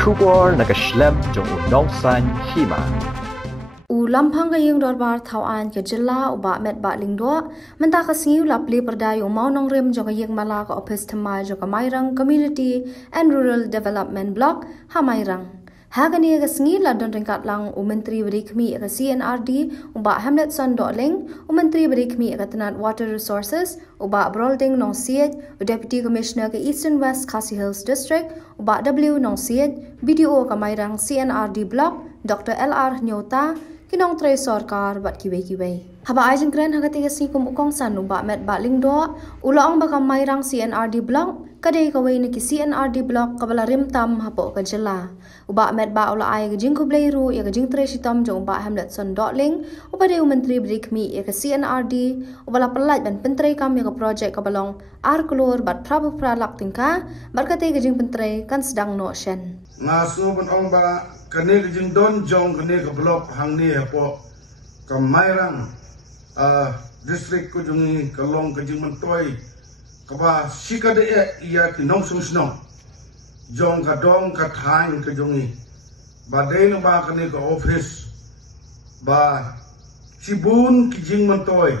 Kubor nakaslem jong unongsan hima. Lampang kayeng dorbar thawan ke jela uba met ba lingdo menta kasingiu lapli perdayo maunong rem jong kayeng mala ka office thamai jong kamairang community and rural development block hamairang hagani kasingi ladon ringkat lang menteri berikmi ka CNRD uba Hamletson Doling menteri berikmi ka tenat water resources uba Brolding nong siet deputy commissioner ke Eastern West Khasi Hills district uba W nong siet BDO kamairang CNRD block Dr. LR Nyota kinong tre sarkar bat kiwe. Haba ajeng kren hagati kasi kumukong sanu ba met ba lingdo ulaong baka mayrang CNRD block kadai kawai na ki CNRD block kabala rimtam hapo ka jela. Uba met ba ula ay gajing kubleiru ya gajing tre sitam jong ba Hamletson Dotling uba de menteri berikmi ya ka CNRD ubala pelat ban pentre kam ya ka project kabalong arkulur bat prabu pralak tingka barkate gajing pentre kan sedang no shen. Ngaso ban ong ba kene gajing don jong kene ka block hang ni hapo kamairang district ko jungi kalong kajing mentoy kaba sika de iya ki nong sung snong jong ka dong ka thang ka jungi ba de no ba kane ka office ba sibun ki jing mentoy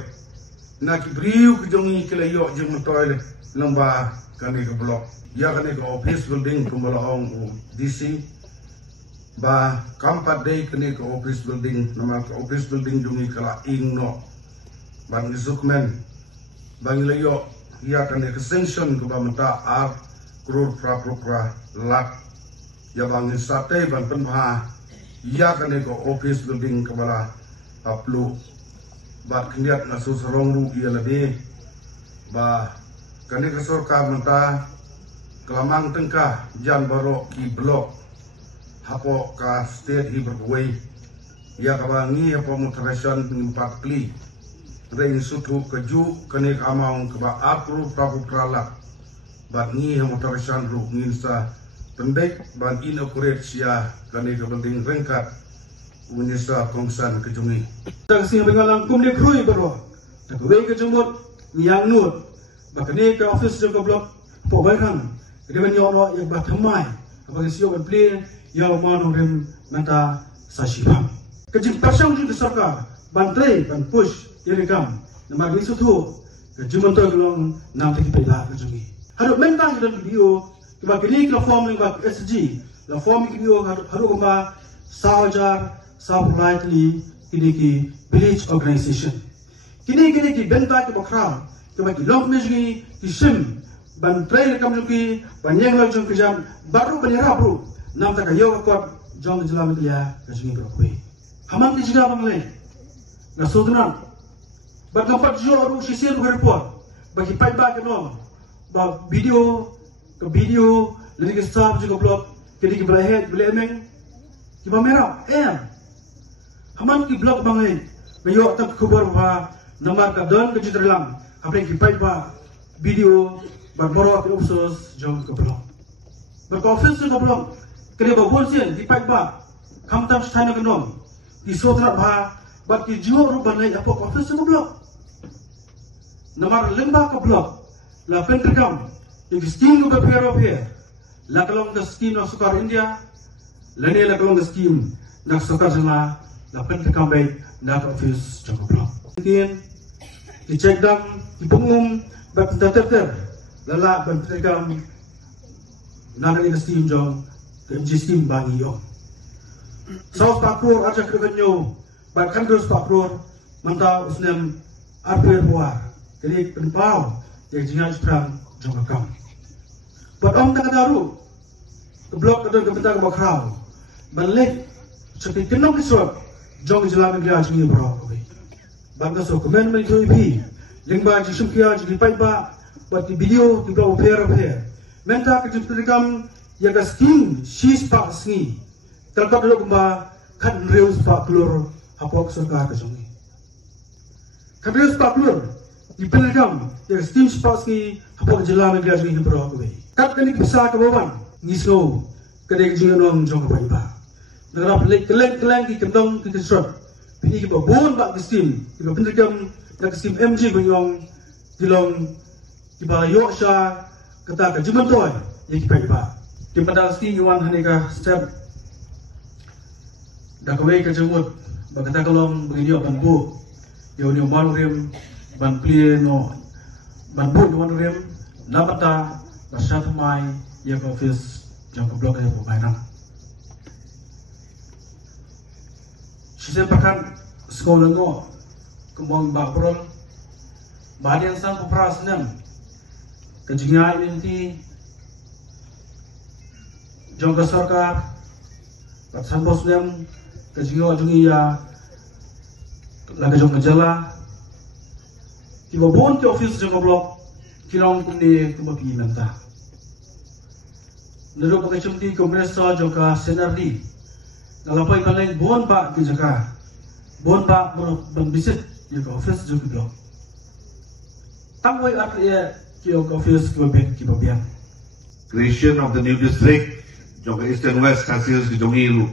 na ki briu ki jungi ki layo jing mentoy lomba kane ka block ya kane ka office building kumbalong DC ba kampat de kane ka office building nama ka office building jungi kala ing no bang isukmen bang layo ya kan extension ke bamta ar krur pra lak ya bang sate ban penha ya kan ko office building ke bala aplu bat kendiat nasu serong ru ia lade ba kan ke sorka menta kelamang tengkah jan baro ki blok hapo ka state hi berway ya ka bangi hapo motivation empat kli Reng sutu keju kene kamang keba apru prabu pralak bat ngi motoresan ru nginsa pendek ban inokuret sia kene kepenting rengkat unisa kongsan kejungi tang sing bengalang kum de krui bero tak we kejumut yang nut bakane ka office jo blok po barang de ben yono ya ba thamai apa sio ban play ya mano rem menta sashibam kejing pasang ju sarkar bantai ban push ini kam, nama ini suatu kejumantan gelong nam teki pela kejungi. Hadap mentang dan video, kita kini kita form ni bak SG, la form video hadap kemba sahajar politely kini ki village organisation. Kini ki benta ke bakram, kita ki long meji ki sim ban trail kam juki ban yang la jung kejam baru banira bro nam tak ayo kot jong jelam dia kejungi berkui. Hamam di jiga bangle. Na sudran Bagkampat jauh si sien report bagi pai bag no ba video lagi ke staff juga blog jadi ke belahead belemeng ki merah haman ki blog bangai bayo tak khabar ba namar ka don ke jitrelang apre ki pai ba video ba boro ke upsos jong ke blog ba office ke blog kene ba bol sien ki pai ba kam tam sthana ke nom ki sotra ba ba ki jauh ru banai apa office ke blog Namar lemba ka blok la pentrikam yung scheme ko bapero here la kalong the scheme ng Sukar India la ne la kalong the scheme ng Sukar Jala la pentrikam bay na ka office joko blok tin di check dam di pungum ba terter la pentrikam na ka scheme jong ke scheme bangi yo South Pakur aja kreganyo ba kandros Pakur manta usnem arper buar jadi penpau yang jangan seberang jangka kam. Buat orang tak tahu, blok atau kebentar bakrau, balik seperti kenal kisah, jang jalan negara sini berapa? Bangga so komen menjadi pi, lingba jisum kia jadi pai ba, buat di video di bawah player. Menta kejadian kam yang skin sis pak sini, terkait dulu kemba kan reus pak keluar apa kesukaan kesungi. Kan reus pak keluar. Di pelagam yang steam spots ni apa kejelang negara sini berapa kali? Kat kini besar kebawan ngisno kedai jingan jong apa iba. Negara pelik keleng ki kendong ki kesrot. Pini ki babon bak steam. Ki pelagam nak steam MG benyong dilong ki ba Yorkshire kata ke juman toy yang ki iba. di pedalski yuan hanika step dakawai kejemut bagata kolom begini ban bu yo ni ban rem ban plie no ban bu no rem labata basat mai ya office jang ko blok ya pemainang sisen pakan sekolah ngo kembang bakrol badian sang peprasnem kejingai inti jong ka sarkar kat sanbosnem kejingo jungi ya laga jong jala tiba bon ke office jong blok kilong kuni kumaki nanta nero pakai cumti kompresa jong ka senardi ngalapai kaleng bon ba ki jaka bon ba bon visit ya ka office jong blok tangwai at ya ki office ko ben ki babian creation of the new district jong ka eastern west councils ki jongilu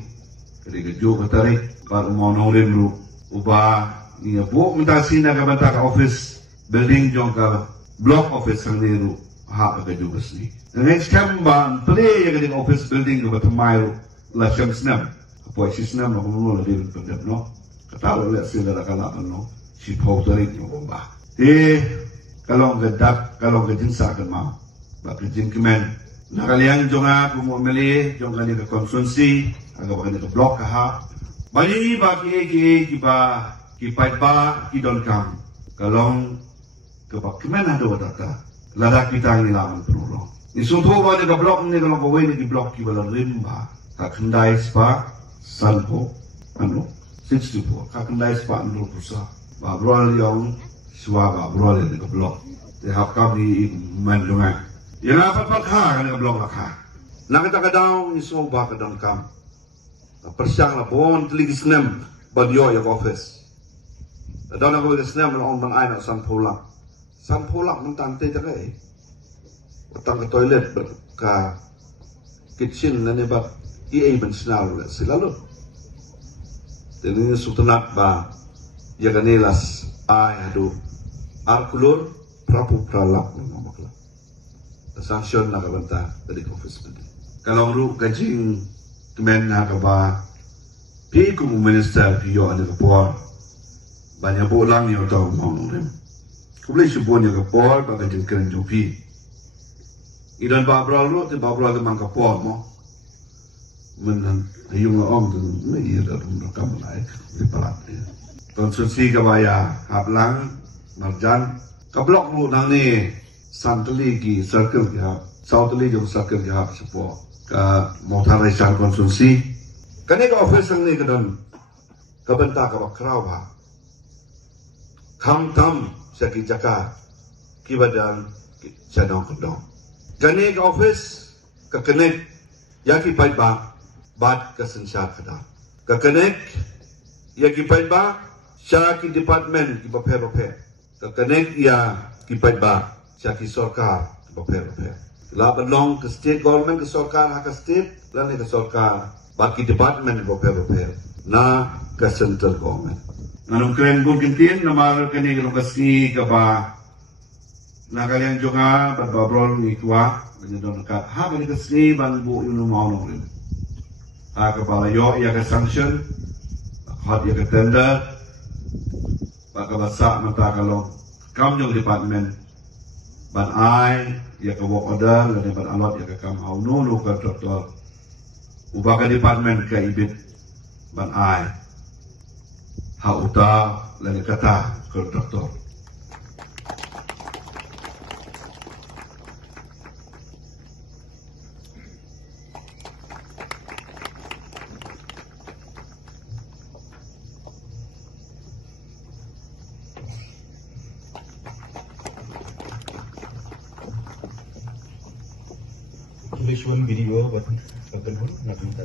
kali ke jo ka tarik par mo no rimru uba ni bo mentasi na ka banta ka office building jong ka block office sang niru ha ka jo basni the next kamba play ya ka office building ka batmairo la shamsnam apo si snam no mo la din pendem no kata le sila la kala no si pau tarik no bomba kalong gedap kalong gedinsa kan mau ba kejin kemen nakalian jonga kumo meli jonga ni ka konsumsi aga ba ka block ha bali ba ki ba ki pai ba ki don kam kalong ke ba kemen ada data lada kita ni laman perulong ni sunto ba ni ka block ni kalong ba ni ki block ki ba rimba ka kendai spa sanho anu 64 ka kendai spa anu pusa ba brol yang suaga brol ni ka block they have kami mandungan yang apa pakha kan ka block lakha nakita ka daw ni so ba ka don kam persiang la bon tlig snem badio ya office daw na ko snem la on bang ai na san pholak mang tan te ta kai watang ka toilet ka kitchen na ne ba ai ban snal selalu ini sutunat ba ya kanelas ai adu arkulur prapu pralak ngomong sanction na kabanta dari office tadi kalau ru gajing kemen na kaba pi ku minister pio ane kapor banyak bolang yo tau mau rem ku boleh subon yo kapor ba gajing keren jopi idan ba bral ru te ba bral te mang kapor mo men ayung om tu me iya da rum kam lai di palat konstruksi kabaya hablang marjan kablok mu nang ni Santali ki circle ki Southly jong circle ki sepo ka motarai sang konsumsi kane ka office sang ni kadon ka benta ka bakraw ba kam tam sa ki jaka ki badan sa dong kadong kane ka office ka connect ya ki pai ba bat ka sensa kada ka connect ya ki pai ba sa ki department ki paper ka connect ya ki pai ba sa ki sarkar paper la belong ke state government ke sarkar ha state la ne ke sarkar baki department paper na ke central government anong kren bukintin na mar kani lokasi ka ba na kalian juga berbabrol ni tua menyedon ka ha bani ke sni ban bu yu mau no rin ha ka bala yo ya ke sanction hot ya ke tender baka basa mata kalau kam yung department ban ai ya ka work order dan ban alot ya ka kam hau no ka doktor ubaka department ka ibit ban ai ha uta la kata ka doktor Tulis one video buat pagkakuan nak minta.